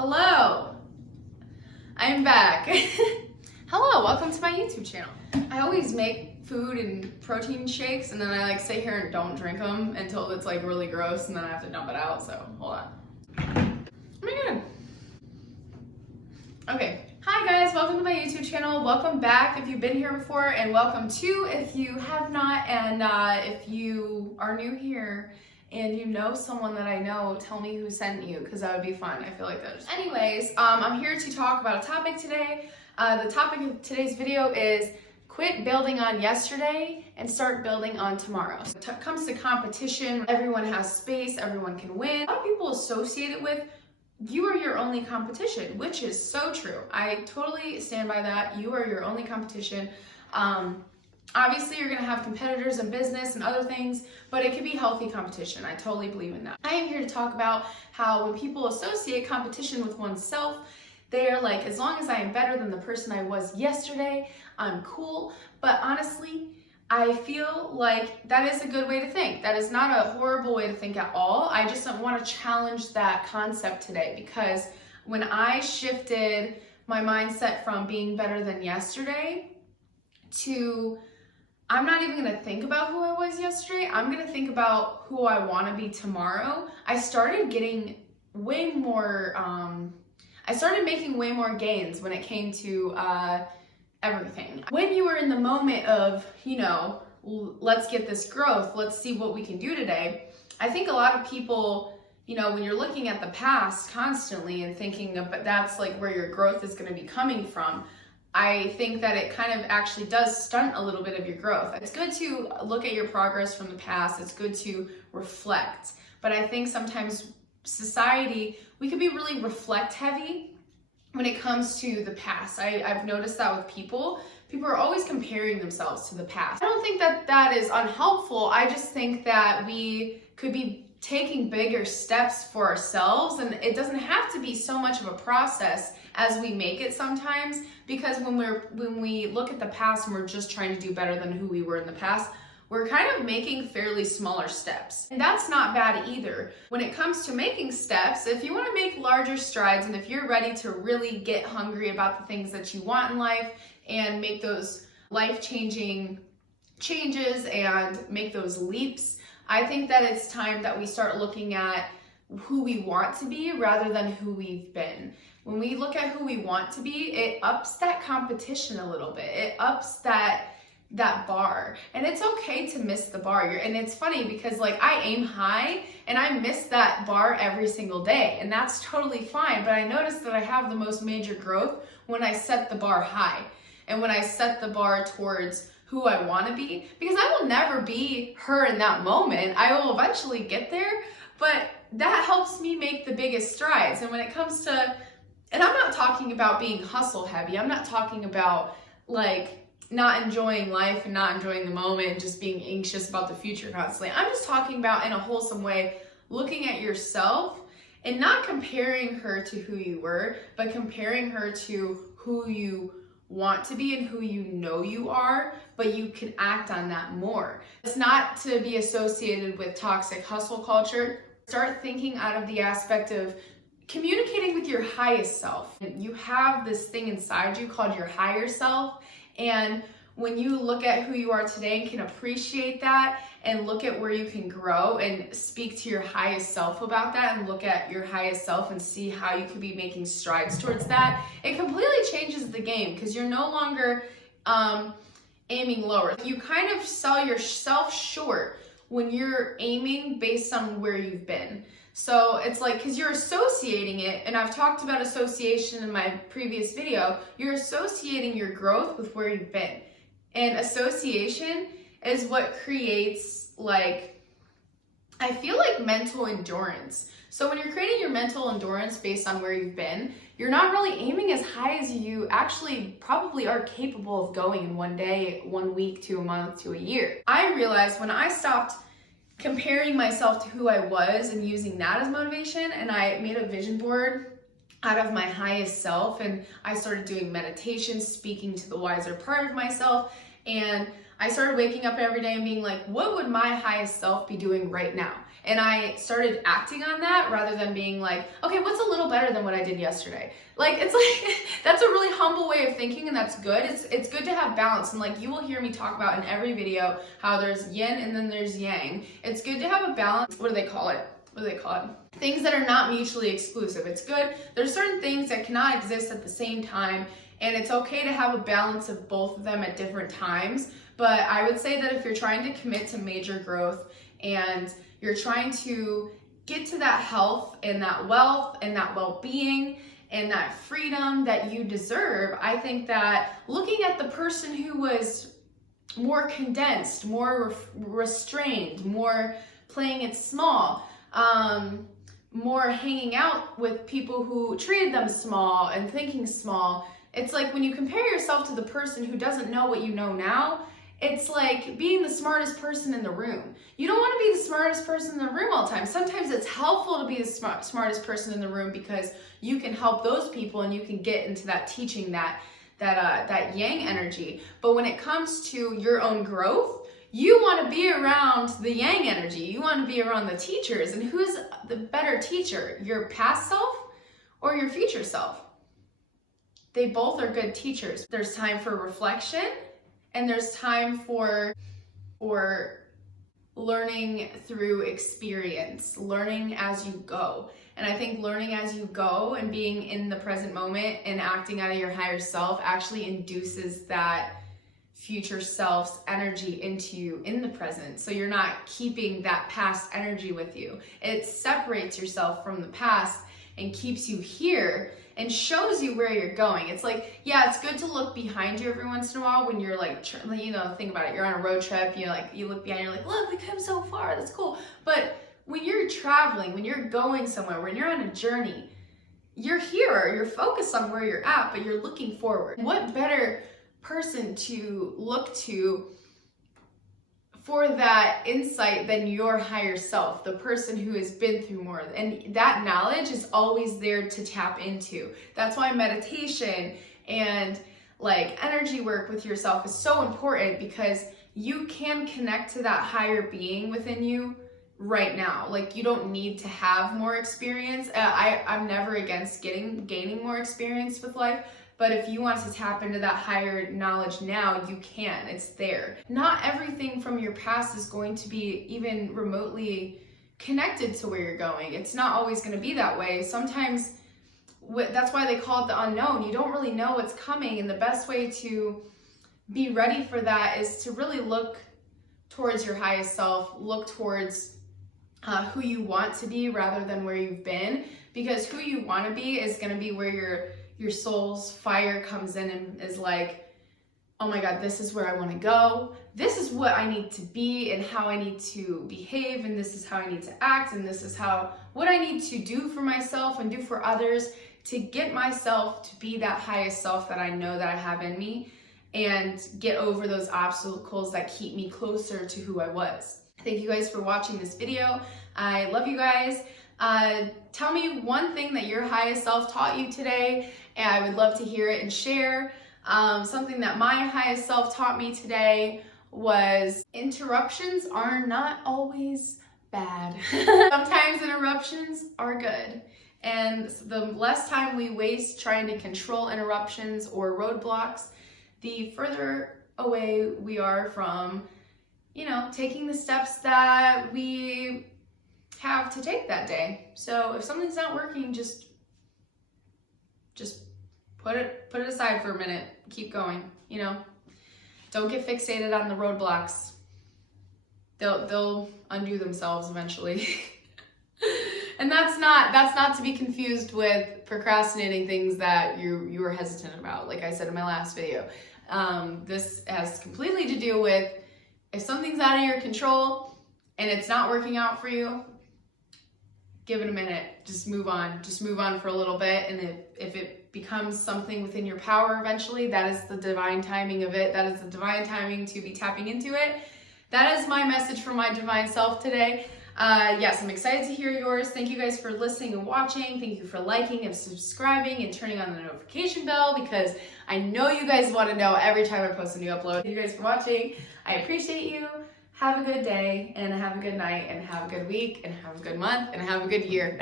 Hello, I'm back. Hello, welcome to my YouTube channel. I always make food and protein shakes and then I sit here and don't drink them until it's really gross and then I have to dump it out, so hold on. Oh my god. Okay, hi guys, welcome to my YouTube channel. Welcome back if you've been here before, and welcome to if you have not, and if you are new here and you know someone that I know, tell me who sent you, because that would be fun. I feel like that. Anyways, I'm here to talk about a topic today. The topic of today's video is quit building on yesterday and start building on tomorrow. So when it comes to competition, everyone has space, everyone can win. A lot of people associate it with you are your only competition, which is so true. I totally stand by that. You are your only competition. Obviously, you're going to have competitors in business and other things, but it can be healthy competition. I totally believe in that. I am here to talk about how when people associate competition with oneself, they're like, as long as I am better than the person I was yesterday, I'm cool. But honestly, I feel like that is a good way to think. That is not a horrible way to think at all. I just don't want to challenge that concept today, because when I shifted my mindset from being better than yesterday to I'm not even going to think about who I was yesterday, I'm going to think about who I want to be tomorrow, I started getting way more, I started making way more gains when it came to everything. When you are in the moment of, let's get this growth, let's see what we can do today, I think a lot of people, when you're looking at the past constantly and thinking of that's where your growth is going to be coming from, I think that it kind of actually does stunt a little bit of your growth. It's good to look at your progress from the past. It's good to reflect. But I think sometimes society, we could be really reflect heavy when it comes to the past. I've noticed that with people. People are always comparing themselves to the past. I don't think that that is unhelpful. I just think that we could be taking bigger steps for ourselves, and it doesn't have to be so much of a process as we make it sometimes, because when we look at the past and we're just trying to do better than who we were in the past, we're kind of making fairly smaller steps. And that's not bad either. When it comes to making steps, if you want to make larger strides and if you're ready to really get hungry about the things that you want in life and make those life-changing changes and make those leaps, I think that it's time that we start looking at who we want to be rather than who we've been. When we look at who we want to be, it ups that competition a little bit. It ups that bar, and it's okay to miss the bar. And it's funny because I aim high and I miss that bar every single day, and that's totally fine. But I notice that I have the most major growth when I set the bar high and when I set the bar towards who I want to be, because I will never be her in that moment. I will eventually get there, but that helps me make the biggest strides. And when it comes to, and I'm not talking about being hustle heavy. I'm not talking about not enjoying life and not enjoying the moment and just being anxious about the future constantly. I'm just talking about, in a wholesome way, looking at yourself and not comparing her to who you were, but comparing her to who you want to be and who you are, but you can act on that more. It's not to be associated with toxic hustle culture. Start thinking out of the aspect of communicating with your highest self. You have this thing inside you called your higher self, and when you look at who you are today and can appreciate that and look at where you can grow and speak to your highest self about that and look at your highest self and see how you could be making strides towards that, it completely changes the game, because you're no longer aiming lower. You kind of sell yourself short when you're aiming based on where you've been. So it's because you're associating it, and I've talked about association in my previous video. You're associating your growth with where you've been. And association is what creates, I feel mental endurance. So when you're creating your mental endurance based on where you've been, you're not really aiming as high as you actually probably are capable of going in one day, 1 week, to a month, to a year. I realized when I stopped comparing myself to who I was and using that as motivation, and I made a vision board out of my highest self, and I started doing meditation, speaking to the wiser part of myself, and I started waking up every day and being like, what would my highest self be doing right now? And I started acting on that rather than being like, okay, what's a little better than what I did yesterday? Like, it's like, that's a really humble way of thinking, and that's good. It's good to have balance. And like, you will hear me talk about in every video how there's yin and then there's yang. It's good to have a balance. What do they call it? Things that are not mutually exclusive. It's good. There's certain things that cannot exist at the same time, and it's okay to have a balance of both of them at different times. But I would say that if you're trying to commit to major growth and you're trying to get to that health and that wealth and that well-being and that freedom that you deserve, I think that looking at the person who was more condensed, more restrained, more playing it small, more hanging out with people who treated them small and thinking small. It's like when you compare yourself to the person who doesn't know what you know now, it's like being the smartest person in the room. You don't want to be the smartest person in the room all the time. Sometimes it's helpful to be the smartest person in the room because you can help those people and you can get into that teaching, that yang energy. But when it comes to your own growth, you want to be around the yang energy. You want to be around the teachers. And who's the better teacher? Your past self or your future self? They both are good teachers. There's time for reflection and there's time for learning through experience, learning as you go. And I think learning as you go and being in the present moment and acting out of your higher self actually induces that future self's energy into you in the present. So you're not keeping that past energy with you. It separates yourself from the past and keeps you here and shows you where you're going. It's like, yeah, it's good to look behind you every once in a while when you're like, you know, think about it. You're on a road trip, you look behind, you're like, look, we came so far, that's cool. But when you're traveling, when you're going somewhere, when you're on a journey, you're here, you're focused on where you're at, but you're looking forward. What better person to look to for that insight than your higher self, the person who has been through more. And that knowledge is always there to tap into. That's why meditation and like energy work with yourself is so important, because you can connect to that higher being within you right now. Like, you don't need to have more experience. I'm never against gaining more experience with life. But if you want to tap into that higher knowledge now, you can. It's there. Not everything from your past is going to be even remotely connected to where you're going. It's not always going to be that way. Sometimes that's why they call it the unknown. You don't really know what's coming, and the best way to be ready for that is to really look towards your highest self, look towards who you want to be rather than where you've been, because who you want to be is going to be where your soul's fire comes in and is like, oh my God, this is where I want to go. This is what I need to be and how I need to behave, and this is how I need to act, and this is what I need to do for myself and do for others to get myself to be that highest self that I know that I have in me, and get over those obstacles that keep me closer to who I was. Thank you guys for watching this video. I love you guys. Tell me one thing that your highest self taught you today, and I would love to hear it and share. Something that my highest self taught me today was interruptions are not always bad. Sometimes interruptions are good. And the less time we waste trying to control interruptions or roadblocks, the further away we are from, taking the steps that we have to take that day. So if something's not working, just put it aside for a minute. Keep going. Don't get fixated on the roadblocks. They'll undo themselves eventually. And that's not to be confused with procrastinating things that you were hesitant about. Like I said in my last video, this has completely to do with if something's out of your control and it's not working out for you, give it a minute. Just move on. Just move on for a little bit. And if it becomes something within your power eventually, that is the divine timing of it. That is the divine timing to be tapping into it. That is my message from my divine self today. Yes, I'm excited to hear yours. Thank you guys for listening and watching. Thank you for liking and subscribing and turning on the notification bell, because I know you guys want to know every time I post a new upload. Thank you guys for watching. I appreciate you. have a good day and have a good night and have a good week and have a good month and have a good year.